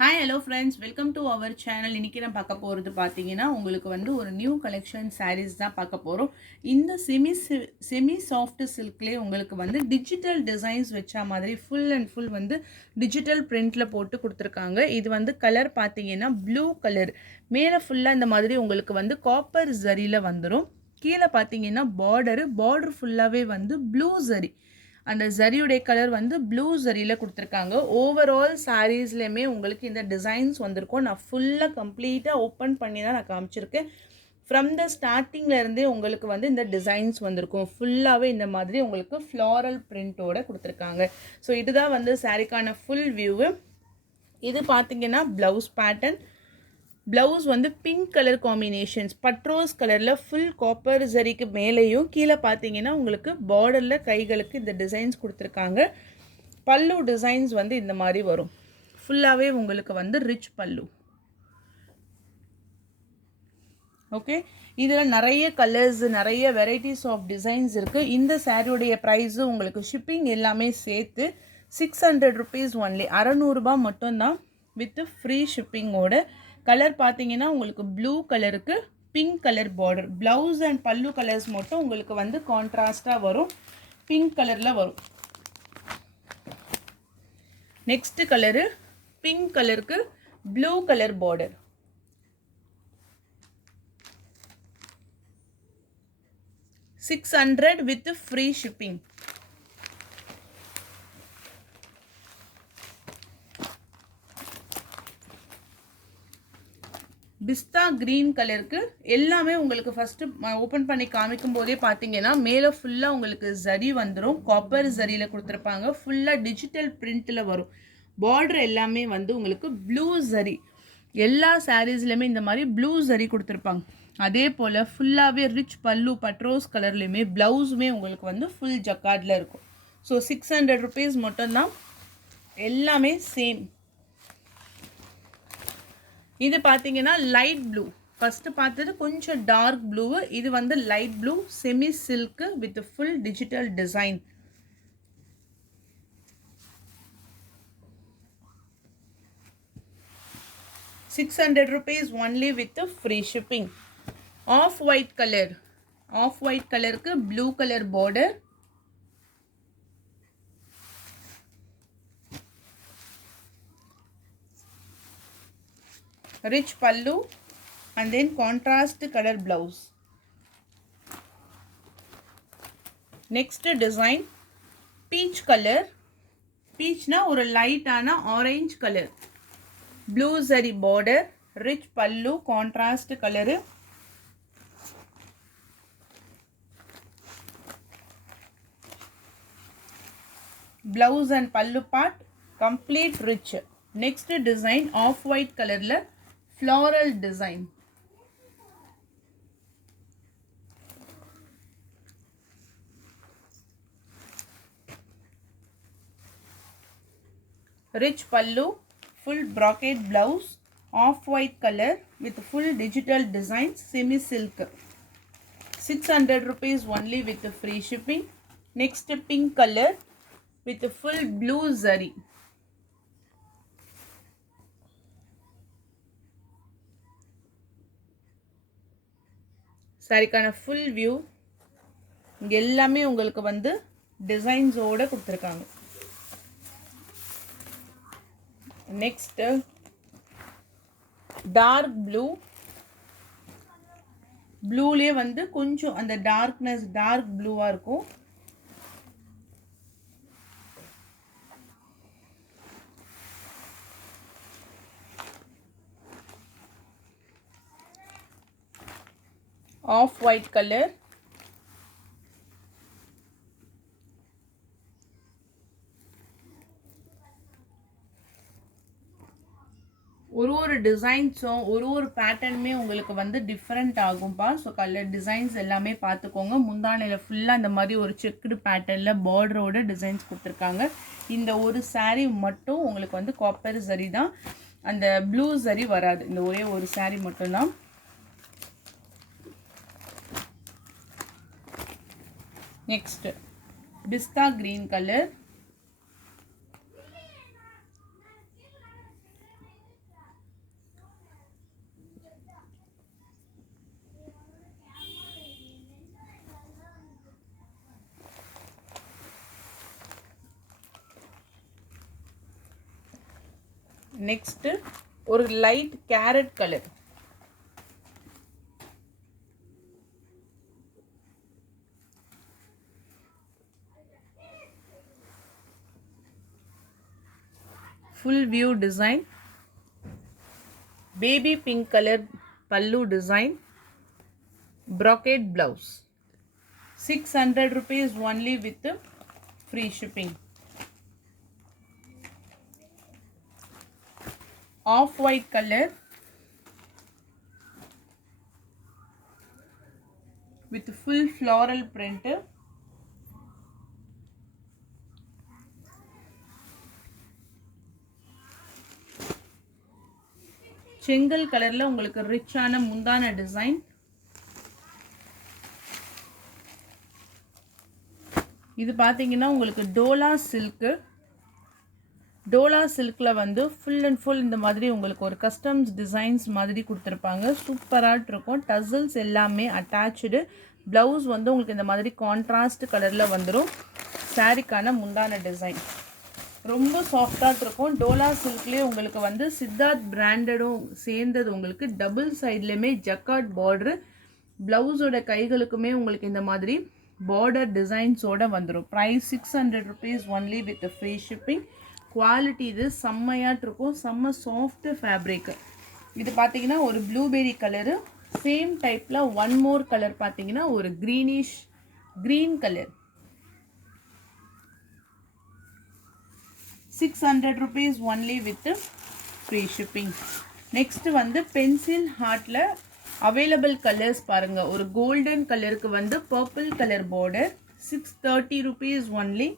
Hi, hello friends, welcome to our channel. இன்னைக்கு நான் பார்க்க போறது பாத்தீங்கன்னா உங்களுக்கு வந்து ஒரு நியூ கலெக்ஷன் sarees தான் பார்க்க போறோம். இந்த செமி சாஃப்ட் சில்க்லயே உங்களுக்கு வந்து டிஜிட்டல் டிசைன்ஸ் வெச்ச மாதிரி full and full வந்து டிஜிட்டல் பிரிண்ட்ல போட்டு கொடுத்திருக்காங்க. இது வந்து கலர் பாத்தீங்கன்னா ப்ளூ கலர். மேல ஃபுல்லா இந்த மாதிரி உங்களுக்கு வந்து காப்பர் ஜரியில வந்துரும். கீழ பாத்தீங்கன்னா border ஃபுல்லாவே வந்து ப்ளூ ஜரி. அந்த ஜரியுடைய கலர் வந்து ப்ளூ ஜரியில கொடுத்துருக்காங்க. ஓவரால் சாரீஸ்லையுமே உங்களுக்கு இந்த டிசைன்ஸ் வந்திருக்கும். நான் ஃபுல்லாக கம்ப்ளீட்டாக ஓப்பன் பண்ணி தான் நான் காமிச்சிருக்கேன். ஃப்ரம் த ஸ்டார்டிங்கில் இருந்தே உங்களுக்கு வந்து இந்த டிசைன்ஸ் வந்திருக்கும். ஃபுல்லாகவே இந்த மாதிரி உங்களுக்கு ஃப்ளாரல் பிரிண்ட்டோட கொடுத்துருக்காங்க. ஸோ இதுதான் வந்து சாரிக்கான ஃபுல் வியூவு. இது பார்த்தீங்கன்னா ப்ளவுஸ் பேட்டர்ன். ப்ளவுஸ் வந்து பிங்க் கலர் காம்பினேஷன்ஸ், பட்ரோஸ் கலரில் ஃபுல் காப்பர் ஜரிக்கு மேலேயும் கீழே பார்த்தீங்கன்னா உங்களுக்கு பார்டரில் கைகளுக்கு இந்த டிசைன்ஸ் கொடுத்துருக்காங்க. பல்லு டிசைன்ஸ் வந்து இந்த மாதிரி வரும். ஃபுல்லாகவே உங்களுக்கு வந்து ரிச் பல்லு. ஓகே, இதில் நிறைய கலர்ஸ், நிறைய வெரைட்டிஸ் ஆஃப் டிசைன்ஸ் இருக்குது. இந்த சாரியுடைய ப்ரைஸு உங்களுக்கு ஷிப்பிங் எல்லாமே சேர்த்து 600 rupees ஒன்லி, 600 ரூபாய் மட்டும்தான் வித் ஃப்ரீ ஷிப்பிங்கோட. கலர் பார்த்தீங்கன்னா உங்களுக்கு ப்ளூ கலருக்கு pink colour border. Blouse and pallu colours மட்டும் உங்களுக்கு வந்து கான்ட்ராஸ்டாக வரும், பிங்க் கலரில் வரும். நெக்ஸ்ட் கலரு பிங்க் கலருக்கு blue colour border. $600 with free shipping. பிஸ்தா கிரீன் கலருக்கு எல்லாமே உங்களுக்கு ஃபர்ஸ்ட் ஓப்பன் பண்ணி காமிக்கும் போதே பார்த்தீங்கன்னா மேலே ஃபுல்லாக உங்களுக்கு ஜரி வந்துடும். காப்பர் ஜரியில் கொடுத்துருப்பாங்க. ஃபுல்லாக டிஜிட்டல் பிரிண்டில் வரும். பார்டர் எல்லாமே வந்து உங்களுக்கு ப்ளூ ஜரி. எல்லா சாரீஸ்லையுமே இந்த மாதிரி ப்ளூ ஜரி கொடுத்துருப்பாங்க. அதே போல் ஃபுல்லாகவே ரிச் பல்லு பட்ரோஸ் கலர்லேயுமே ப்ளவுஸுமே உங்களுக்கு வந்து ஃபுல் ஜக்கார்டில் இருக்கும். ஸோ 600 rupees மட்டும்தான், எல்லாமே சேம். இது பார்த்தீங்கன்னா லைட் ப்ளூ. ஃபஸ்ட்டு பார்த்தது கொஞ்சம் டார்க் ப்ளூ, இது வந்து light blue semi silk with full digital design. ₹600 only with free shipping. Off white colour, off white கலருக்கு blue colour border. Rich pallu and then contrast color blouse. Next design peach color. Peach na or light ana orange color. Blue zari border, rich pallu, contrast color. Blouse and pallu part complete rich. Next design off white color la floral design. Rich pallu, full brocade blouse, off white color with full digital design, semi silk. 600 rupees only with free shipping. Next pink color with full blue zari. சாரிக்கான full view. இங்கே எல்லாமே உங்களுக்கு வந்து டிசைன்ஸோடு கொடுத்துருக்காங்க. Next dark blue. ப்ளூலேயே வந்து கொஞ்சம் அந்த darkness dark ப்ளூவாக இருக்கும். Off white colour. ஒரு டிசைன்ஸும் ஒரு பேட்டர்னுமே உங்களுக்கு வந்து டிஃப்ரெண்ட் ஆகும்பா. ஸோ கலர் டிசைன்ஸ் எல்லாமே பார்த்துக்கோங்க. முந்தானையில் ஃபுல்லாக இந்த மாதிரி ஒரு செக்குடு பேட்டர்னில் பார்டரோட டிசைன்ஸ் கொடுத்துருக்காங்க. இந்த ஒரு saree மட்டும் உங்களுக்கு வந்து காப்பர் ஜரி தான், அந்த ப்ளூ ஜரி வராது. இந்த ஒரே ஒரு saree மட்டும்தான். நெக்ஸ்ட் பிஸ்தா கிரீன் கலர். நெக்ஸ்ட்டு ஒரு light carrot colour. Full view design. Baby pink colour பல்லு design. brocade blouse. 600 rupees only with free shipping. Off-white color with full floral print. செங்கல் கலர்ல உங்களுக்கு ரிச்சான முந்தான டிசைன். இது பாத்தீங்கன்னா உங்களுக்கு டோலா சில்க். டோலா சில்க்ல வந்து ஃபுல் அண்ட் ஃபுல் இந்த மாதிரி உங்களுக்கு ஒரு கஸ்டம்ஸ் டிசைன்ஸ் மாதிரி கொடுத்துருப்பாங்க. சூப்பராக இருக்கும். டசல்ஸ் எல்லாமே அட்டாச்சு. ப்ளவுஸ் வந்து உங்களுக்கு இந்த மாதிரி கான்ட்ராஸ்ட் கலரில் வந்துடும். சாரிக்கான முந்தான டிசைன் ரொம்ப சாஃப்டாக இருக்கும். டோலா சில்க்லேயே உங்களுக்கு வந்து சித்தார்த் பிராண்டடும் சேர்ந்தது. உங்களுக்கு டபுள் சைட்லேயுமே ஜக்கார்ட் பார்டரு. ப்ளவுஸோட கைகளுக்குமே உங்களுக்கு இந்த மாதிரி பார்டர் டிசைன்ஸோட வந்துடும். Price 600 rupees only with free shipping. Quality இது செம்மையாட்டு இருக்கும். செம்ம சாஃப்ட் ஃபேப்ரிக். இது பார்த்தீங்கன்னா ஒரு ப்ளூபெரி கலரு. சேம் டைப்பில் ஒன் மோர் கலர் பார்த்தீங்கன்னா ஒரு green colour. 600 rupees only with free shipping. Next வந்து பென்சில் ஹார்ட்டில் அவைலபிள் கலர்ஸ் பாருங்க. ஒரு கோல்டன் கலருக்கு வந்து purple colour border. 630 rupees only.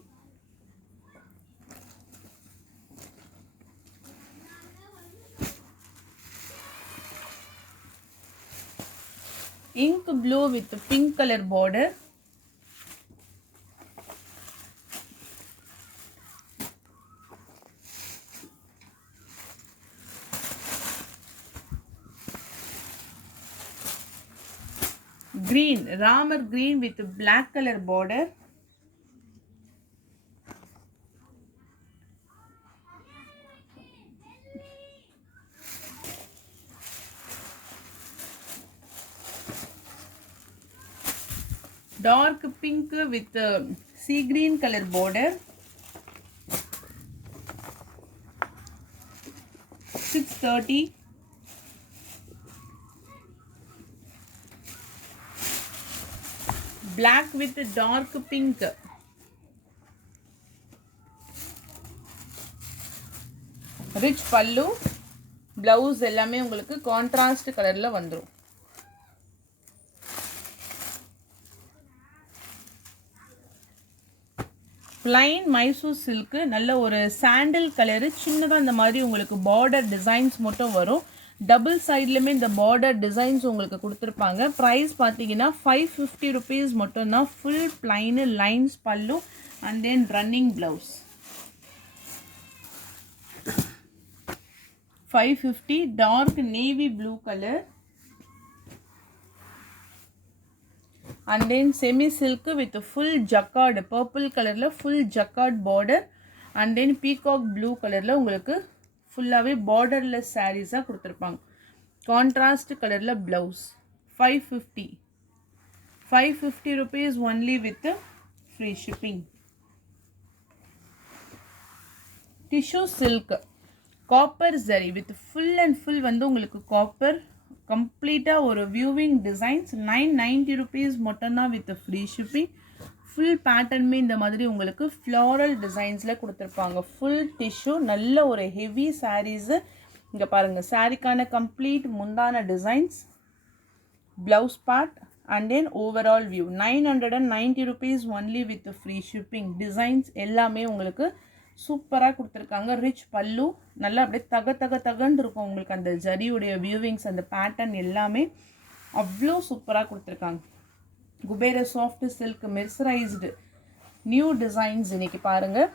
ink blue with pink color border. Green, Ramar green with black color border. Dark pink with sea green color border. 630. Black with dark pink. Rich pallu. Blouse எல்லாமே உங்களுக்கு contrast கலர்ல வந்துரும். plain Mysore silk. நல்ல ஒரு sandal colour. சின்னதாக இந்த மாதிரி உங்களுக்கு பார்டர் டிசைன்ஸ் மட்டும் வரும். டபுள் சைட்லையுமே இந்த பார்டர் டிசைன்ஸ் உங்களுக்கு கொடுத்துருப்பாங்க. ப்ரைஸ் பார்த்தீங்கன்னா 550 rupees மட்டும்தான். Full plain lines pallu and then running blouse. 550. Dark navy blue colour and then semi silk with full jacquard purple color la full jacquard border and then peacock blue color la உங்களுக்கு ஃபுல்லாவே borderless sarees ஆ கொடுத்திருப்பாங்க. contrast color la blouse. 550 rupees only with free shipping. tissue silk copper zari with full and full வந்து உங்களுக்கு copper கம்ப்ளீட்டாக ஒரு viewing designs. 990 rupees மட்டும்தான் with free shipping. Full பேட்டர்னுமே இந்த மாதிரி உங்களுக்கு ஃப்ளாரல் டிசைன்ஸில் கொடுத்துருப்பாங்க. ஃபுல் டிஷ்யூ நல்ல ஒரு ஹெவி சாரீஸு. இங்கே பாருங்கள் சாரீக்கான கம்ப்ளீட் முந்தான designs, blouse part and then overall view. 990 rupees only with free shipping. Designs எல்லாமே உங்களுக்கு சூப்பராக கொடுத்துருக்காங்க. ரிச் பல்லு நல்லா அப்படியே தகன்னு இருக்கும் உங்களுக்கு. அந்த ஜரியுடைய வியூவிங்ஸ் அந்த பேட்டர்ன் எல்லாமே அவ்வளோ சூப்பராக கொடுத்துருக்காங்க. Kubera soft silk mercerised new designs இன்னைக்கு பாருங்கள்.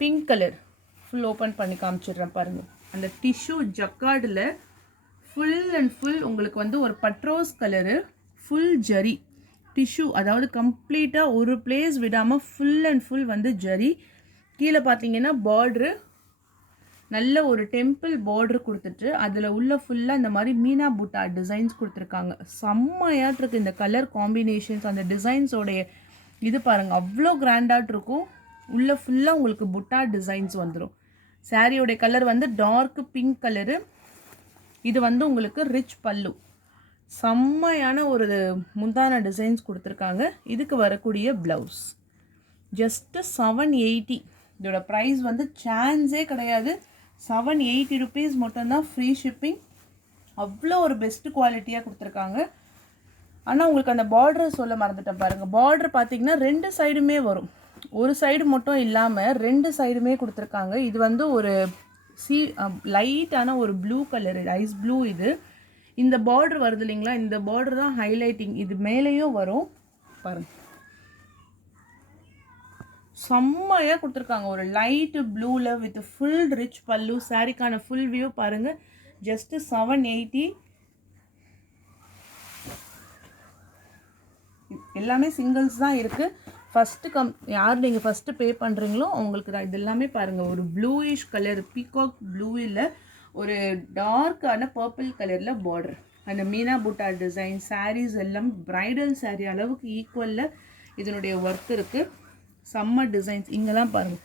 பிங்க் கலர் ஃபுல் ஓப்பன் பண்ணி காமிச்சிடுறேன் பாருங்கள். அந்த டிஷ்யூ ஜக்கார்டில் ஃபுல் அண்ட் ஃபுல் உங்களுக்கு வந்து ஒரு பட்ரோஸ் கலரு ஃபுல் ஜரி டிஷ்யூ, அதாவது கம்ப்ளீட்டாக ஒரு பிளேஸ் விடாமல் ஃபுல் அண்ட் ஃபுல் வந்து ஜரி. கீழே பார்த்தீங்கன்னா பார்ட்ரு நல்ல ஒரு டெம்பிள் பார்டர் கொடுத்துட்டு அதில் உள்ள ஃபுல்லாக இந்த மாதிரி மீனா புட்டா டிசைன்ஸ் கொடுத்துருக்காங்க. செம்மையாட்டு இருக்குது இந்த கலர் காம்பினேஷன்ஸ், அந்த டிசைன்ஸோடைய இது பாருங்கள், அவ்வளோ கிராண்டாக இருக்கும். உள்ள ஃபுல்லாக உங்களுக்கு புட்டா டிசைன்ஸ் வந்துடும். சாரியோடைய கலர் வந்து டார்க் பிங்க் கலரு. இது வந்து உங்களுக்கு ரிச் பல்லு. செம்மையான ஒரு முந்தான டிசைன்ஸ் கொடுத்துருக்காங்க. இதுக்கு வரக்கூடிய ப்ளவுஸ் ஜஸ்ட்டு 780. இதோட ப்ரைஸ் வந்து சான்ஸே கிடையாது. 780 ருபீஸ் மட்டும்தான், ஃப்ரீ ஷிப்பிங். அவ்வளோ ஒரு பெஸ்ட்டு குவாலிட்டியாக கொடுத்துருக்காங்க. ஆனால் உங்களுக்கு அந்த பார்டரை சொல்ல மறந்துட்டேன் பாருங்கள். பார்டர் பார்த்தீங்கன்னா 2 சைடுமே வரும், ஒரு சைடு மட்டும் இல்லாமல் 2 சைடுமே கொடுத்துருக்காங்க. இது வந்து ஒரு லைட்டான ஒரு ப்ளூ கலர், ஐஸ் ப்ளூ. இது இந்த பார்டர் வருது இல்லைங்களா, இந்த பார்டர் தான் ஹைலைட்டிங். இது மேலேயும் வரும் பாருங்கள், செம்மையாக கொடுத்துருக்காங்க. ஒரு லைட்டு ப்ளூவில் வித் ஃபுல் ரிச் பல்லு. சாரிக்கான ஃபுல் வியூ பாருங்கள். ஜஸ்ட்டு 780. எல்லாமே சிங்கிள்ஸ் தான் இருக்குது. ஃபஸ்ட்டு யார் நீங்கள் ஃபஸ்ட்டு பே பண்ணுறீங்களோ அவங்களுக்கு தான். இது எல்லாமே பாருங்கள், ஒரு ப்ளூயிஷ் கலர், பீகாக் ப்ளூவில் ஒரு டார்க்கான பர்பிள் கலரில் பார்டர். அந்த மீனா புட்டா டிசைன் சாரீஸ் எல்லாம் பிரைடல் சாரீ அளவுக்கு ஈக்குவலில் இதனுடைய ஒர்க் இருக்குது. சம்மர் டிசைன்ஸ் இங்கெல்லாம் பாருங்கள்.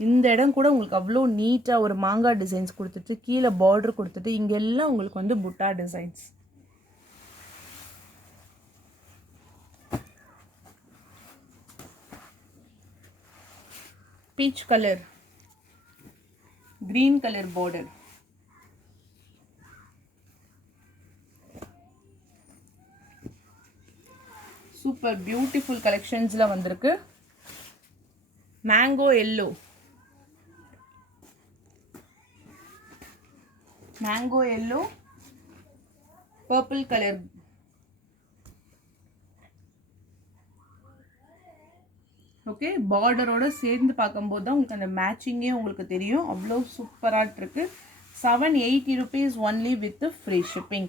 இந்த இடம் கூட உங்களுக்கு அவ்வளோ நீட்டாக ஒரு மாங்காய் டிசைன்ஸ் கொடுத்துட்டு கீழே பார்டர் கொடுத்துட்டு இங்கெல்லாம் உங்களுக்கு வந்து butta designs. Peach colour, green colour border. Super beautiful கலெக்ஷன்ஸில் வந்திருக்கு. Mango yellow, mango yellow, purple colour. Okay, பார்டரோடு சேர்ந்து பார்க்கும்போது தான் உங்களுக்கு அந்த மேட்சிங்கே உங்களுக்கு தெரியும். அவ்வளோ சூப்பராக இருக்குது. 780 rupees only with free shipping.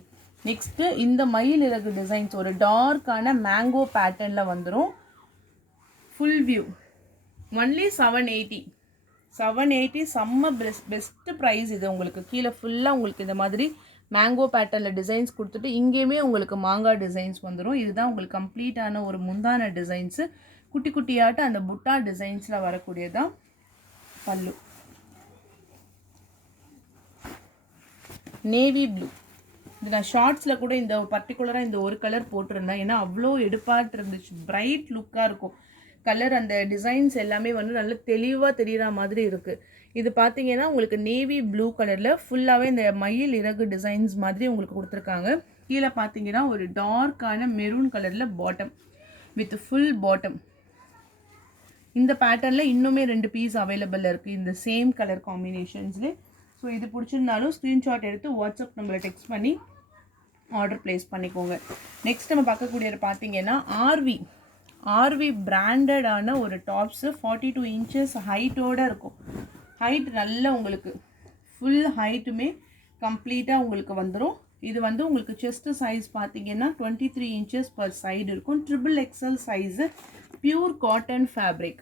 Next இந்த மயில் இறகு டிசைன்ஸ் ஒரு டார்க்கான மேங்கோ பேட்டர்னில் வந்துடும். Full view only 780. 780 செம்ம பெஸ்ட்டு ப்ரைஸ் இது. உங்களுக்கு கீழே ஃபுல்லாக உங்களுக்கு இந்த மாதிரி மேங்கோ பேட்டர்னில் டிசைன்ஸ் கொடுத்துட்டு இங்கேயுமே உங்களுக்கு மாங்காய் டிசைன்ஸ் வந்துடும். இதுதான் உங்களுக்கு கம்ப்ளீட்டான ஒரு முந்தான டிசைன்ஸு. குட்டி குட்டியாட்ட அந்த புட்டா டிசைன்ஸில் வரக்கூடியதான் பல்லு. Navy blue. இது நான் ஷார்ட்ஸில் கூட இந்த பர்டிகுலராக இந்த ஒரு கலர் போட்டிருந்தேன், ஏன்னா அவ்வளோ எடுப்பாட்டு இருந்துச்சு. பிரைட் லுக்காக இருக்கும் கலர். அந்த டிசைன்ஸ் எல்லாமே வந்து நல்ல தெளிவாக தெரிகிற மாதிரி இருக்குது. இது பார்த்தீங்கன்னா உங்களுக்கு நேவி ப்ளூ கலரில் ஃபுல்லாகவே இந்த மயில் இறகு டிசைன்ஸ் மாதிரி உங்களுக்கு கொடுத்துருக்காங்க. கீழே பார்த்தீங்கன்னா ஒரு டார்க்கான மெரூன் கலரில் பாட்டம் வித் ஃபுல் பாட்டம். இந்த பேட்டர்னில் இன்னுமே 2 பீஸ் அவைலபிள் இருக்குது இந்த சேம் கலர் காம்பினேஷன்ஸ்லேயே. ஸோ இது பிடிச்சிருந்தாலும் ஸ்க்ரீன்ஷாட் எடுத்து வாட்ஸ்அப் நம்மளை டெக்ஸ்ட் பண்ணி ஆர்டர் ப்ளேஸ் பண்ணிக்கோங்க. நெக்ஸ்ட் நம்ம பார்க்கக்கூடியது பார்த்தீங்கன்னா ஆர்வி பிராண்டடான ஒரு டாப்ஸு. 42 இன்ச்சஸ் ஹைட்டோடு இருக்கும். ஹைட் நல்ல உங்களுக்கு ஃபுல் ஹைட்டுமே கம்ப்ளீட்டாக உங்களுக்கு வந்துடும். இது வந்து உங்களுக்கு செஸ்ட்டு சைஸ் பார்த்தீங்கன்னா 23 இன்ச்சஸ் பர் சைடு இருக்கும். XXL size, pure cotton fabric.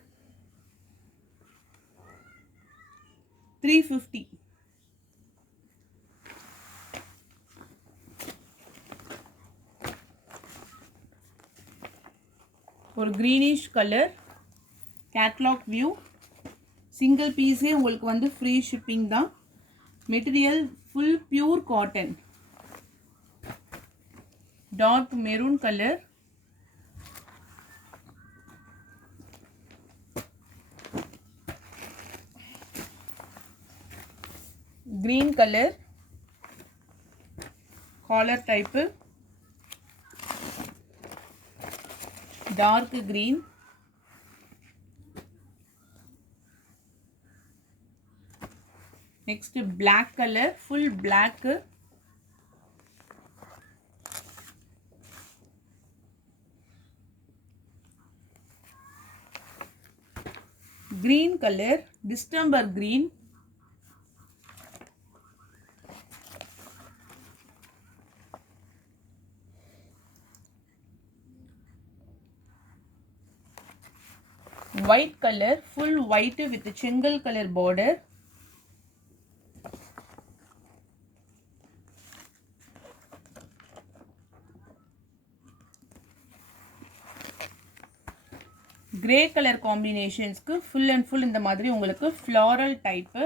350. ஒரு greenish colour catalogue view. Single பீஸே உங்களுக்கு வந்து ஃப்ரீ ஷிப்பிங் தான். Material full pure cotton. Dark maroon colour, green color, collar type, dark green, next black color, full black, green color, December green, white color, full white with chengal color border, grey colour காம்பினேஷன்ஸ்க்கு full and full இந்த மாதிரி உங்களுக்கு floral type.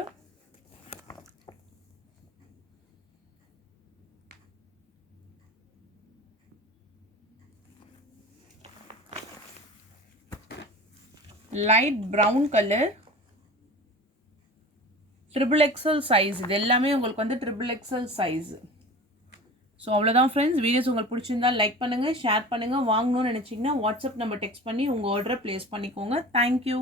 Light brown colour, XXL size. இது எல்லாமே உங்களுக்கு வந்து XXL size. So அவ்வளோதான் friends. Videos உங்களுக்கு பிடிச்சிருந்தா லைக் பண்ணுங்கள், ஷேர் பண்ணுங்கள். வாங்கணும்னு நினச்சிங்கன்னா வாட்ஸ்அப் நம்பர் டெக்ஸ்ட் பண்ணி உங்கள் ஆர்டரை ப்ளேஸ் பண்ணிக்கோங்க. தேங்க்யூ.